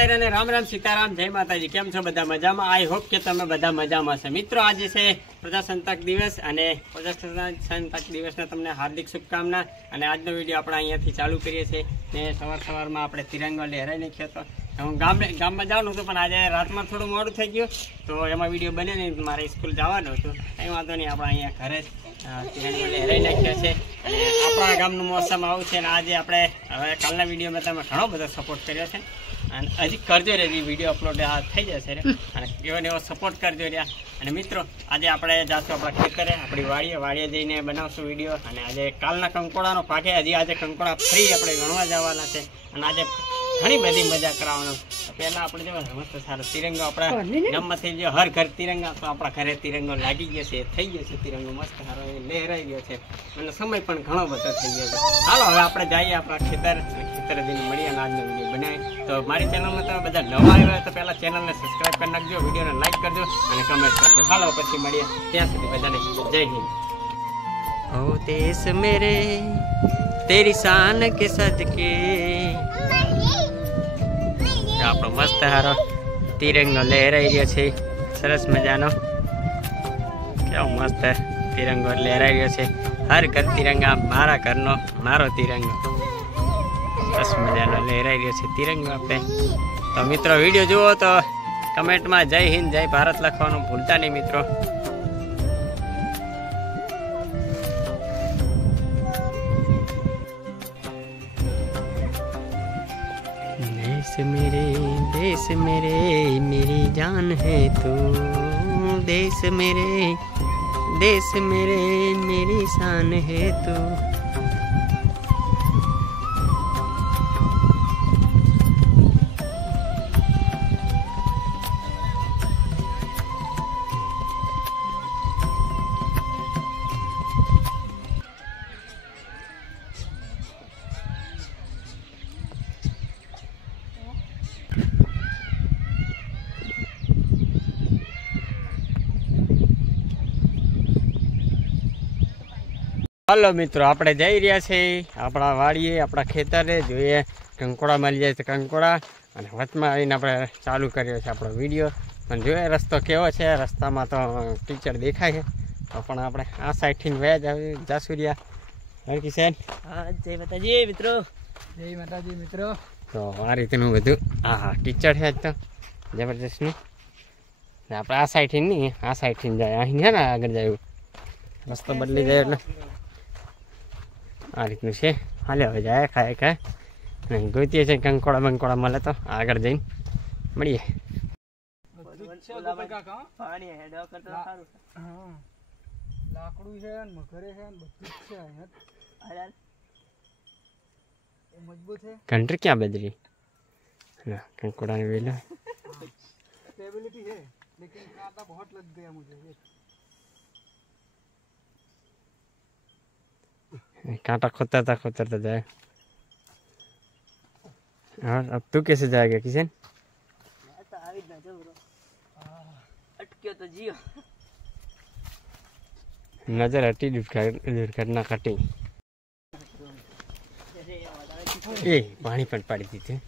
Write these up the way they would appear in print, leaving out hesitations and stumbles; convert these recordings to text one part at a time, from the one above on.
ડાયરા ને રામ રામ સીતારામ જય માતાજી। કેમ છો બધા મજામાં? આઈ હોપ કે તમે બધા મજામાં છો। મિત્રો આજે છે પ્રજાસત્તાક દિવસ અને પ્રજાસત્તાક દિવસના તમને હાર્દિક શુભકામના। અને આજનો વિડીયો આપણે અહીંયાથી ચાલુ કરીએ છીએ ને સવારમાં આપણે તિરંગો લહેરાઈ નાખ્યો હતો। હું ગામમાં જવાનું હતું પણ આજે રાતમાં થોડું મોડું થઈ ગયું તો એમાં વિડીયો બને નહીં, મારે સ્કૂલ જવાનું હતું। કંઈ વાંધો નહીં, આપણે અહીંયા ઘરે તિરંગો લહેરાઈ નાખ્યો છે અને આપણા ગામનું મોસમ આવું છે। અને આજે આપણે હવે કાલના વિડીયોમાં તમે ઘણો બધો સપોર્ટ કર્યો છે અને હજી કરજો રે, વિડીયો અપલોડ થઈ જશે રે અને એવો સપોર્ટ કરજો રહ્યા। અને મિત્રો આજે આપણે જાશું આપણા ખેતરે, આપણી વાડીએ જઈને બનાવશું વિડીયો। અને આજે કાલના કંકોડાનો પાકે, હજી આજે કંકોડા ફ્રી આપણે ગણવા જવાના છે અને આજે ઘણી બધી મજા કરાવવાનો। પહેલા આપણે જો મસ્ત સારો તિરંગો આપણા ગામમાંથી જો હર ઘર તિરંગા, તો આપણા ઘરે તિરંગો લાગી ગયો છે, થઈ ગયો છે તિરંગો મસ્ત સારો લહેરાઈ ગયો છે અને સમય પણ ઘણો બધો થઈ ગયો છે। હાલો હવે આપણે જઈએ આપણા ખેતરે જઈને મળીએ અને આજનો વિડીયો બનાવીએ। તો મારી ચેનલમાં તમે બધા નવા આવ્યા તો પહેલા ચેનલને સબસ્ક્રાઈબ કરી નાખજો, વિડીયોને લાઈક કરજો અને કમેન્ટ કરજો। હાલો પછી મળીએ, ત્યાં સુધી બધાને જય હિન્દ। ઓ દેશ મેરે તેરી શાન કે સદકે, આપણો મસ્ત હારો તિરંગો લહેરાઈ રહ્યો છે, સરસ મજાનો। કેવો મસ્ત તિરંગો લહેરાઈ રહ્યો છે, હર ઘર તિરંગા, મારા ઘરનો મારો તિરંગો સરસ મજાનો લહેરાઈ રહ્યો છે તિરંગો આપણે। તો મિત્રો વિડીયો જુઓ તો કમેન્ટમાં જય હિન્દ જય ભારત લખવાનું ભૂલતા નહીં મિત્રો। देश मेरे मेरी जान है तू, देश मेरे मेरी शान है तू। હાલો મિત્રો આપણે જઈ રહ્યા છીએ આપણા વાડીએ, આપણા ખેતરે, જોઈએ કંકોડા મળી જાય તો કંકોડા। અને વચમાં આવીને આપણે ચાલુ કર્યો છે આપણો વિડીયો, પણ જોઈએ રસ્તો કેવો છે, રસ્તામાં તો ટીચર દેખાય છે તો પણ આપણે આ સાઈડથી વયા જાશું રહ્યા। હરકી સાહેબ જય માતાજી મિત્રો, જય માતાજી મિત્રો। તો આ રીતનું બધું હા ટીચર છે આજ તો જબરજસ્તનું। આપણે આ સાઈડથી નહીં, આ સાઈડથી જાય, અહીં છે ને આગળ જાય રસ્તો બદલી જાય એટલે આ રીતનું છે। હાલે હવે જાય ખાય ગોતીએ છે કંકોડા બંકોડા મળે તો આગળ જઈને મળીએ। कंट्री क्या बदली ना कंकोड़ा ने वेला स्टेबिलिटी है लेकिन कांटा बहुत लग गया मुझे। कांटा खोदता जाए। और अब तू कैसे जाएगा किशन? अटक्यो तो जियो। नजर हटी दुर्घटना घटी। ए पानी पण पाड़ी दीधुं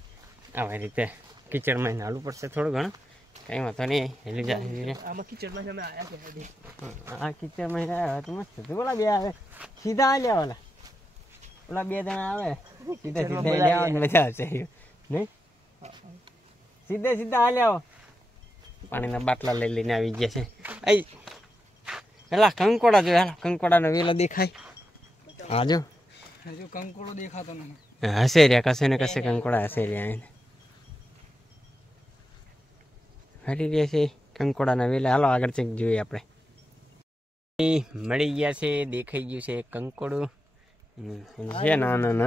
आवा रीते किचड़मां नालू पड़शे थोड़ुं घणुं, कई वांधो नहीं हेली जाए। आमां किचड़मां અમે આયા કે હેડી આ કિચડમાં આયા તો મસ્ત હતું। ઓલા બે આવે સીધા આલ્યા, ઓલા બે જણા આવે સીધા લેવાનું મજા આવશે નહીં, સીધા આલ્યા પાણીના બાટલા લઈ લઈને આવી ગયા છે। આઈ પેલા કંકોડા જો, હાલો કંકોડાનો વેલો દેખાય, હા જો હજુ કંકોડો દેખાતો નથી, હશે રહ્યા કશે ને કશે કંકોડા હશે રહ્યા, હરી રહ્યા છે કંકોડાના વેલા। હાલો આગળ ચેક જોઈએ આપણે, મળી ગયા છે, દેખાઈ ગયું છે કંકોડું છે, નાનું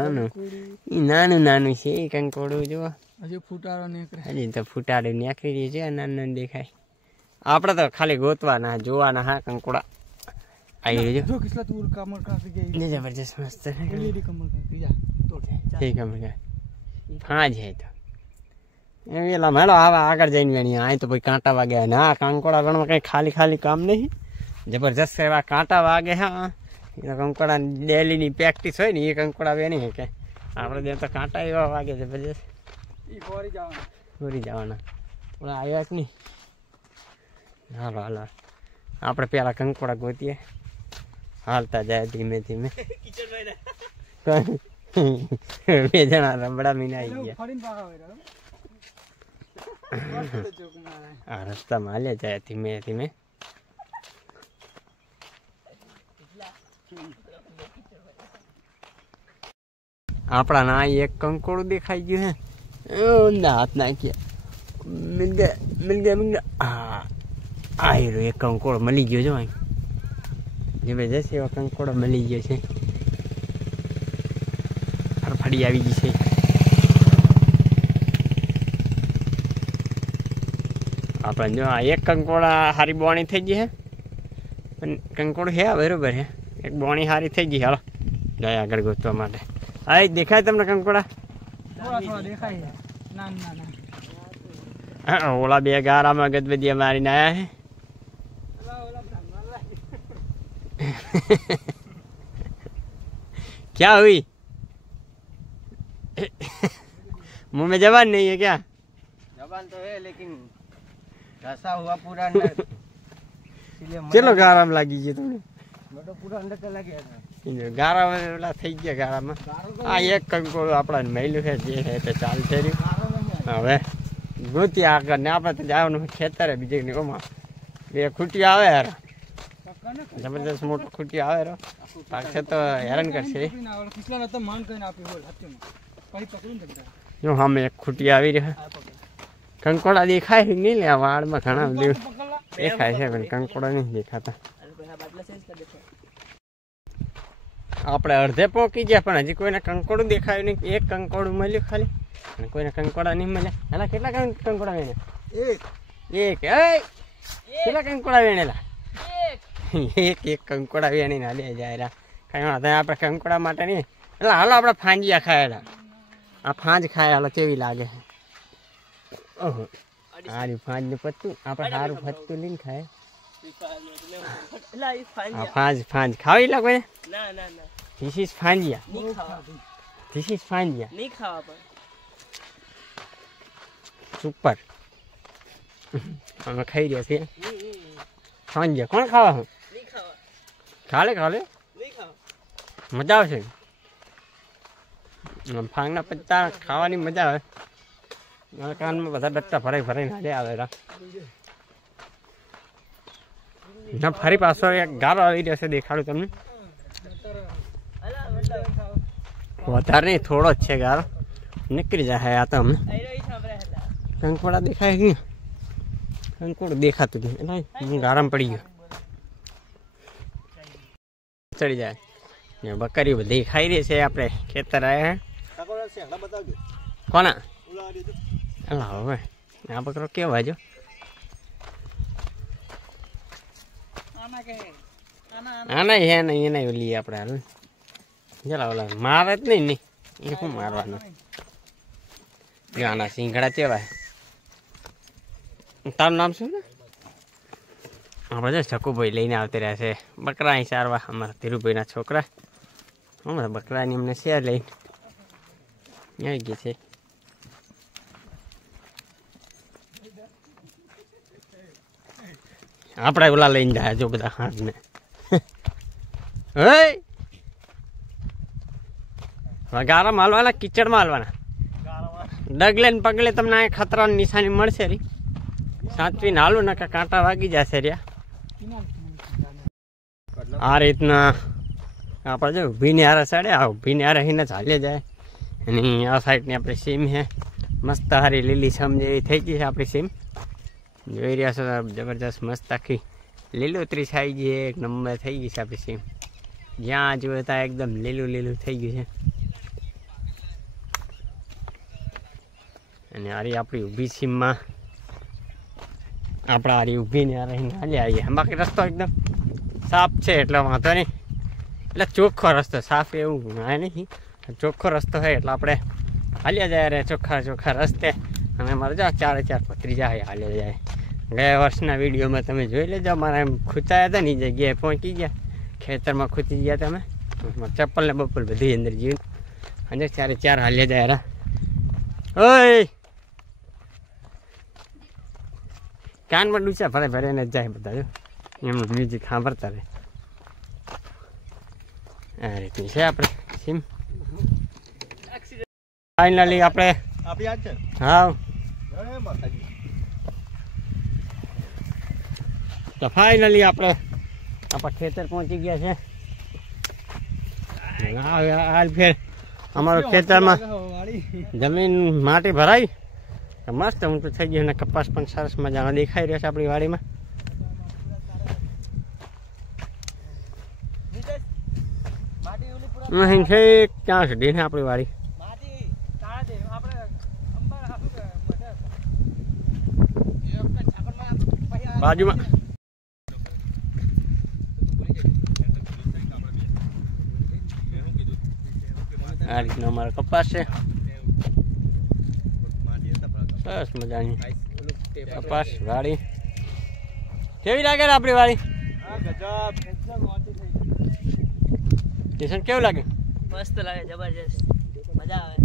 છે કંકોડું જો, હજી ફૂટાડો નીકળે, હજી તો ફૂટાડો નીકળી રહ્યું છે, નાનું દેખાય। આપણે તો ખાલી ગોતવાના જોવાના હા કંકોડા આવી રહ્યો જબરજસ્ત મસ્ત હા જાય તો વેલા મેળો આવા આગળ જઈને વેણી આ તો ભાઈ કાંટા વાગ્યા ને આ કંકોડા ગણવા કઈ ખાલી કામ નહીં, જબરજસ્ત એવા કાંટા વાગે। હા કંકોડા ડેલીની પ્રેક્ટિસ હોય ને એ કંકોડા વેણી કે આપણે તો કાંટા એવા વાગે જબરજસ્ત। ફરી જવાના ઓલા આવ્યા કે નહીં હાલો હાલો આપણે પેલા કંકોડા ગોતીએ હાલતા જાય ધીમે ધીમે બે જણા રબડા મીના આવી ગયા આ રસ્તામાં હાલ્યા જાય ધીમે ધીમે આપણા ના એક કંકોડું દેખાઈ ગયું હે ઊંડા હાથ નાખ્યા મિલ ગયા હા આયરો એક કંકોડો મળી ગયો જો જબરજસ્ત એવો કંકોડો મળી ગયો છે ફડી આવી ગઈ છે આપણે જો આ એક કંકોડા હારી બોણી થઈ ગઈ હે કંકોડ હે બરોબર હે એક બોણી હારી થઈ ગઈ હાલો જાય આગળ ગોતવા માટે આ દેખાય તમને કંકોડા દેખાય ઓલા બે ગારામાં ગદબદિયા મારીને આયા હે क्या हुई मुंह में जबान नहीं है क्या जबान तो है लेकिन घसा हुआ पूरा अंदर चलो गारा में लागी गई तुमने मैं तो पूरा अंदर चला गया था गारा में ओला થઈ ગયા ગારામાં આ એક કંકોડો આપણા મહિલું છે જે છે તે ચાલશે હવે ગોતી આગળ ને આપણે તો જવાનું ખેતરે બીજે ને ઓમાં બે ખૂટી આવે યાર જબરદસ્ત મોટો ખૂટી આવે રો પાછે તો હેરાન કરશે જો સામે એક ખૂટી આવી રહી કંકોડા દેખાય નહીં લે વાળમાં ઘણા દેખાય છે પણ કંકોડા નહીં દેખાતા આપણે અડધે પહોંચી ગયા પણ હજી કોઈને કંકોડું દેખાયું નહીં એક કંકોડું મળ્યું ખાલી અને કોઈને કંકોડા નહીં મળ્યા એના કેટલા કંકોડા વેણ્યા એક કેટલા કંકોડા વેણેલા એક એક કંકોડા વેણી ના લે જાય કઈ આપણે કંકોડા માટે નહીં એટલે હાલો આપણે ફાંજિયા ખાયેલા આ ફાંજ ખાય હાલો કેવી લાગે ઓહો સારી ફાંજ નું પત્તું આપણે સારું પત્તું લઈને ખાય ફાંજ ખાવી લાગે ધીસ ઇઝ ફાંજિયા ધીસ ઇઝ ફાંજિયા સુપર અમે ખાઈ રહ્યા છીએ ફાંજિયા કોણ ખાવા હું ખાલે ખાલે મજા આવશે ફાંગના પત્તા ખાવાની મજા આવે કાનમાં બધા ડટ્ટા ભરાઈને હાલે આવે ના ફરી પાછો એક ગારો આવી રહ્યો છે દેખાડું તમને વધારે નહીં થોડો જ છે ગારો નીકળી જાય આ તો અમને કંકોડા દેખાય કે કંકોડું દેખાતું નહીં એટલે હું ગારામાં પડી ગયો ચડી જાય બકરી બધી ખાઈ રહી છે આપણે ખેતર આવ્યા કોના હવે આ બકરો કેવા જો આના હે નહીં એને લઈએ આપણે હાલ ચલા ઓલા મારે જ નહીં ને એ શું મારવાનું આના સિંગડા કેવાય તારું નામ શું ને આપણે જો ચકુભાઈ લઈને આવતી રહ્યા છે બકરા અહીં સારવા અમારા ધીરુભાઈના છોકરા અમારા બકરાની અમને શેર લઈને આવી ગઈ છે આપણે ઓલા લઈને જાય જો બધા હાથને ગારા માલવાના કિચડમાં હાલવાના ડગલે ને પગલે તમને આ ખતરાની નિશાની મળશે રી સાચવીને હાલો ને કાંટા વાગી જશે રહ્યા આ રીતના આપણે જો ઊભીને હારે સાડે આ ઊભીને હારે હિને ચાલ્યા જાય અને આ સાઈડની આપણી સીમ છે મસ્ત હારી લીલી છમ જેવી થઈ ગઈ છે આપણી સીમ જોઈ રહ્યા છો જબરજસ્ત મસ્ત આખી લીલોતરી થઈ ગઈ એક નંબર થઈ ગઈ છે આપણી સીમ જ્યાં જુએ ત્યાં એકદમ લીલું લીલું થઈ ગયું છે અને આરી આપણી ઊભી સીમમાં આપણા આરી ઊભીને રહીને હાલી આવીએ બાકી રસ્તો એકદમ સાફ છે એટલે વાંધો નહીં એટલે ચોખ્ખો રસ્તો સાફ એવું ના નહીં ચોખ્ખો રસ્તો હોય એટલે આપણે હાલ્યા જાય રે ચોખ્ખા ચોખ્ખા રસ્તે અને મારે જો 4 પથરી જાય હાલ્યા જાય ગયા વર્ષના વિડીયોમાં તમે જોઈ લેજો મારા એમ ખૂંચાયા હતા ને એ જગ્યાએ પહોંચી ગયા ખેતરમાં ખૂંચી ગયા તમે ચપ્પલ ને બપ્પલ બધી અંદર જીવ અને 4 હાલ્યા જાય રા ઓય કાનમાં ડૂચા ભરે ભરે ને જાય બધા જો એમનું મ્યુઝિક સાંભળતા રહે. આ રીતની છે આપણે સીમ. ફાઇનલી આપણે હા તો ફાઇનલી આપણે આપણા ખેતર પહોંચી ગયા છે. હાલ ફેર અમારું ખેતરમાં જમીન માટી ભરાઈ મસ્ત ઊંચું થઈ ગયું અને કપાસ પણ સરસ મજાનો દેખાઈ રહ્યો છે આપણી વાડીમાં. અહીં છે ક્યાં સુધી ને આપણી વાડી બાજુમાં આ રીતનો અમારો કપાસ છે. સરસ મજાની કપાસ વાડી. કેવી લાગે આપણી વાડી? કિશન કેવું લાગે? મસ્ત લાગે, જબરજસ્ત, મજા આવે.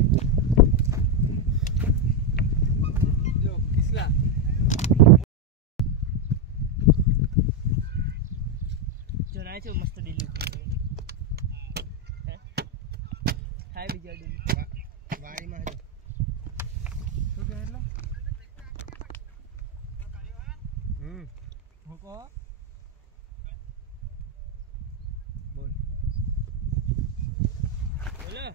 જો નાય છે મસ્ત ડીલી હાય બીજા ડીલી વાડીમાં હજો શું કહે એટલે હોકો બોલ બોલે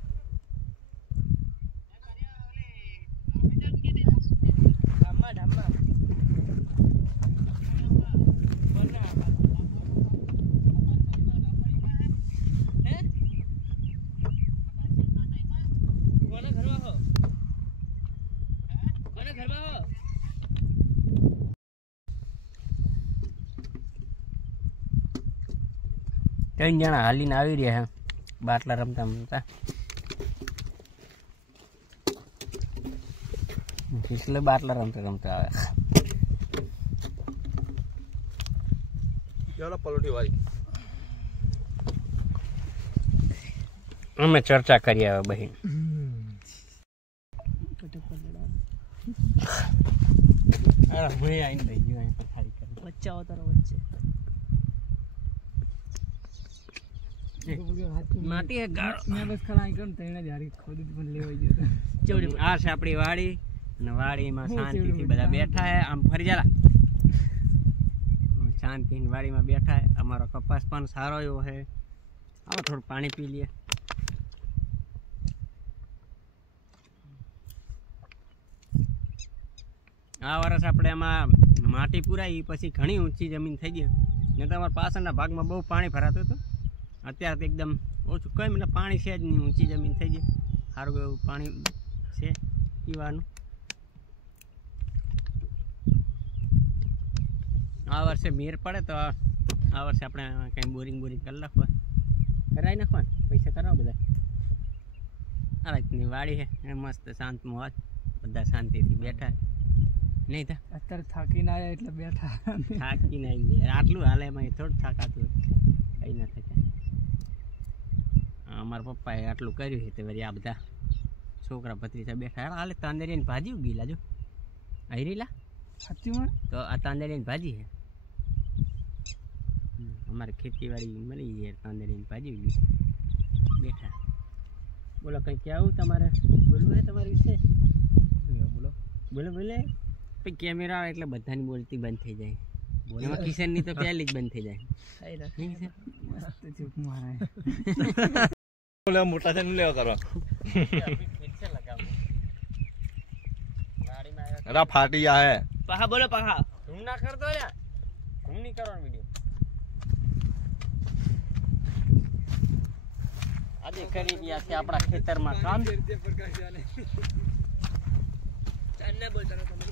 ધામા ધામા બોલ ના ત્રણ જણા હાલીને આવી રહ્યા બાટલા રમતા રમતા. એટલે બાટલા રમતા રમતા આવે. અમે ચર્ચા કરી આવે બહેન. વચ્ચે અવતારો વચ્ચે માટી એક ગાળો મેં બસ ખલાઈ કર તઈને જારી ખોદી પણ લેવાઈ ગયો ચવડી. આ છે આપણી વાડી અને વાડીમાં શાંતિથી બધા બેઠા હે. આમ ફરી જાલા શાંતિની વાડીમાં બેઠા હે. અમારો કપાસ પણ સારો એવો છે. આવો થોડું પાણી પી લઈએ. આ વર્ષ આપણે એમાં માટી પુરાઈ પછી ઘણી ઊંચી જમીન થઈ ગઈ ને તો અમારા પાછળના ભાગમાં બહુ પાણી ભરાતું હતું. અત્યારે તો એકદમ ઓછું કંઈ મતલબ પાણી છે જ નહીં. ઊંચી જમીન થઈ ગઈ. સારું એવું પાણી છે પીવાનું. આ વર્ષે મેર પડે તો આ વર્ષે આપણે કંઈ બોરિંગ કરી નાખવા કરાવી નાખવા પૈસા કરવા બધા. આ રીતની વાડી છે મસ્ત શાંત મોજ બધા શાંતિથી બેઠા નહીં થા. અત્યારે થાકીને આવ્યા એટલે બેઠા થાકીને આવી આટલું હાલે એમાં થોડું થાકાતું કંઈ ના થાય. અમારા પપ્પાએ આટલું કર્યું છે તો વળી આ બધા છોકરા ભત્રીજા બેઠા. હાલે તાંદરિયાની ભાજી ઉગી લાજો હરીલા સાચું તો આ તાંદરિયાની ભાજી છે. અમારે ખેતીવાડી મળી જાય તાંદરિયાની ભાજી ઉગી બેઠા. બોલો કંઈ કહેવું તમારે બોલવું છે તમારી વિશે? બોલો બોલો બોલે. પછી કેમેરા આવે એટલે બધાની બોલતી બંધ થઈ જાય. એમાં કિશનની તો પહેલી જ બંધ થઈ જાય. મોટા છે લેવા કરવા અરે ફાટી ગયા હે પહા બોલો પહા ઘૂમ ના કરતો યાર. ઘૂમ નહીં કરવાનો વિડીયો. આજે કરી રહ્યા છે આપણા ખેતરમાં કામ.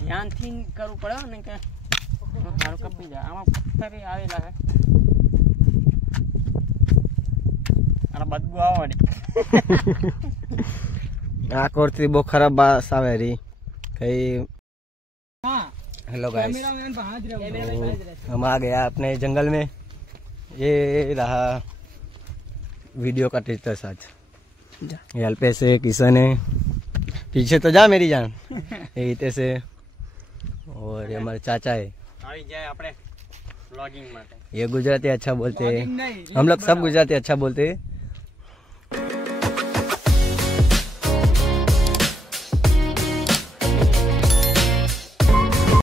ધ્યાનથી કરવું પડે ને કે મારું કપી જાય. આમાં પથ્થર આવેલા છે. અને બદબુ આવવાની. આ કોરથી બહુ ખરાબ બાસ આવે રહી कई हेलो गाइस हम आ गया अपने जंगल में। ये रहा वीडियो का टीचर साथ ये अल्पेश से किशन है पीछे तो जा मेरी जान ये से और ये हमारे चाचा है આવી જાય આપણે વ્લોગિંગ માટે. ये गुजराती अच्छा बोलते हैं, नहीं हम लोग सब गुजराती अच्छा बोलते हैं,